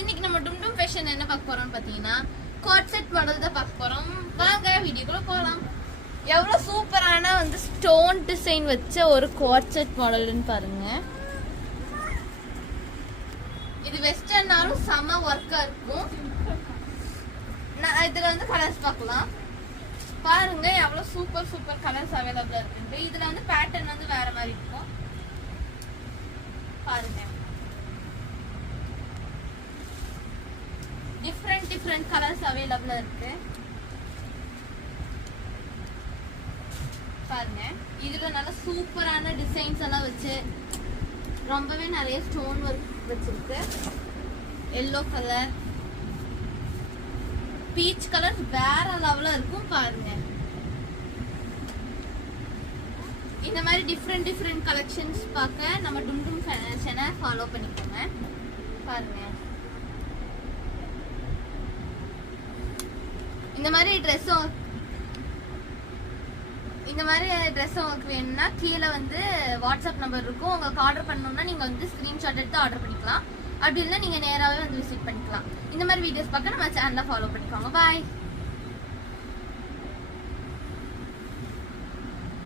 இன்னைக்கு நம்ம டும்டும் ஃபேஷன் என்ன பார்க்க போறோம் பாத்தீங்கன்னா கோட் செட் மாடல் தான் பார்க்க போறோம். வாங்க வீடியோக்குள்ள போலாம். எவ்வளவு சூப்பரான வந்து ஸ்டோன் டிசைன் வச்ச ஒரு கோட் செட் மாடல்னு பாருங்க. இது வெஸ்டர்னாலும் செம ஒர்க்கா இருக்கும். இதுல வந்து கலர்ஸ் பார்க்கலாம். பாருங்க எவ்வளவு சூப்பர் சூப்பர் கலர்ஸ் அவைலபிளா இருக்கு. இதுல வந்து பேட்டர்ன் வந்து வேற மாதிரி இருக்கும். பாருங்க டிஃப்ரெண்ட் கலர்ஸ் அவைலபிளா இருக்கு. பாருங்க இதுல நல்ல சூப்பரான டிசைன்ஸ் எல்லாம் வச்சு ரொம்பவே நிறைய ஸ்டோன் ஒர்க் வச்சிருக்கு. எல்லோ கலர், பீச் கலர் வேற லெவல்ல இருக்கும். பாருங்க இந்த மாதிரி டிஃப்ரெண்ட் கலெக்ஷன்ஸ் பார்க்க நம்ம டும்டும் ஃபேஷனை ஃபாலோ பண்ணிக்கோங்க. பாருங்க இந்த மாதிரி ட்ரெஸ் உங்களுக்கு வேணும்னா கீழே வந்து வாட்ஸ்அப் நம்பர் இருக்கும். உங்களுக்கு ஆர்டர் பண்ணணும்னா நீங்க வந்து ஸ்கிரீன்ஷாட் எடுத்து ஆர்டர் பண்ணிக்கலாம். அப்படி இல்லைன்னா நீங்க நேராவே வந்து விசிட் பண்ணிக்கலாம். இந்த மாதிரி வீடியோஸ் பார்க்க நம்ம சேனலை ஃபாலோ பண்ணிக்கோங்க. பாய்.